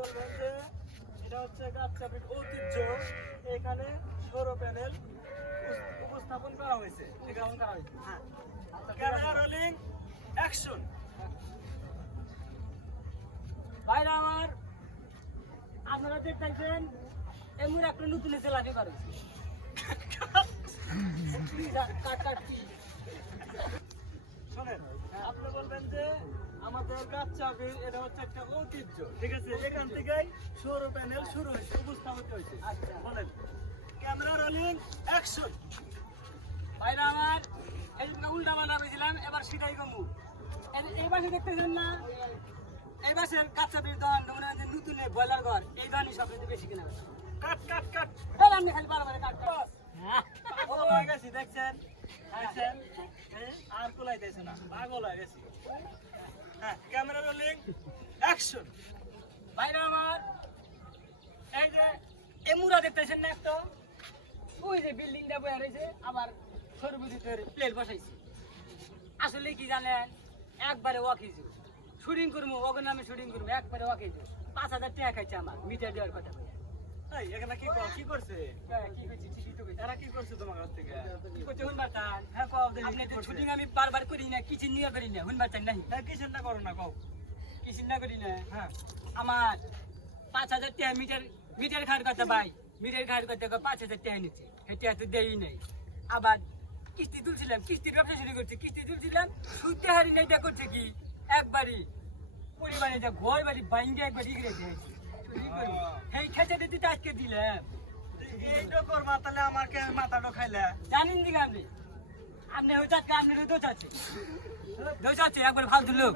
বলবেন যে এটা হচ্ছে গাছচাপির ঐতিহ্য। এখানে সৌর প্যানেল উপস্থাপন করা হয়েছে। হ্যাঁ, ক্যামেরা রোলিং অ্যাকশন। ভাইরা আমার, আপনারা দেখতেছেন এমন একটা নতুন এসে লাঠি পারে শোনেন, আপনি বলবেন যে আমাদের গাছচাপির এটা হচ্ছে একটা ঐতিহ্য, ঠিক আছে? এখান থেকেই সৌর প্যানেল শুরু হয়েছে, উপস্থাপিত হয়েছে। আচ্ছা। বলেন, ক্যামেরা রোলিং অ্যাকশন। ভাইরা আমার, এই উল্টা বানা পেয়েছিলাম, এবার সেটাই কমু। এই বাসে দেখতেছেন না, এই বাসের কাচ্চাপির দোকান মনে হয় যে নতুন ব্রয়লার ঘর, এই দোকানই সবচেয়ে বেশি কিনা বেচা। কাট কাট কাট। তাহলে আপনি খালি বারবার কাট পাগল হয়ে গেছি, দেখছেন? দেখছেন? আর কুলাইতেছে না, পাগল হয়ে গেছি। হ্যাঁ, ক্যামেরা রোলিং অ্যাকশন। ভাইরা আমার, এই যে এমুরা দেখতেছেন না একটা, ওই যে বিল্ডিংটা বয়ে রয়েছে, আবার সরবুজিতের প্লেট বসাইছি। আসলে কি জানেন, একবারে ওয়াকিজু শুটিং করবো, ওগুলো আমি শুটিং করবো, একবারে ওয়াকিজু 5,000 টাকা খাইছে আমার মিটার দেওয়ার কথা বলে। এই এখানে কি করছে? কি কইছি, ঠিকই তো কইছি। এরা কি করছে তোমার কাছ থেকে? কি করছে হুনবার চান? হ্যাঁ, কও দেখি আপনি কি তো করছে? শুটিং আমি বারবার করি না, কিচেন নিয়ে করি না, হুনবার চান নাহি? হ্যাঁ, কি চিন্তা করো না, কও। কিচেন না করি না, হ্যাঁ, আমার 5,000 টাকা মিটার খাট করতে ভাই, মিটার খাট করতে 5,000 টাকা নিচ্ছে, সেটা তো দেই নাই। আবার কিস্তি তুলছিলাম, কিস্তির ব্যবসা শুরু করছি, কিস্তি তুলছিলাম, সুদতে হারি নাই, এটা করছে কি একবারই পরিবারে যা ঘর বাড়ি বাইঙ্গে একবার ইগড়ে দিয়েছি। সেই খেতে দিতে আজকে দিলাম, এইটা করবা তাহলে আমাকে মাথাটা খাইলে। জানেন দিকে আপনি ওই চাচ্ছে, আপনার ওই দোষ আছে, দোষ আছে, একবার ফালতু লোক।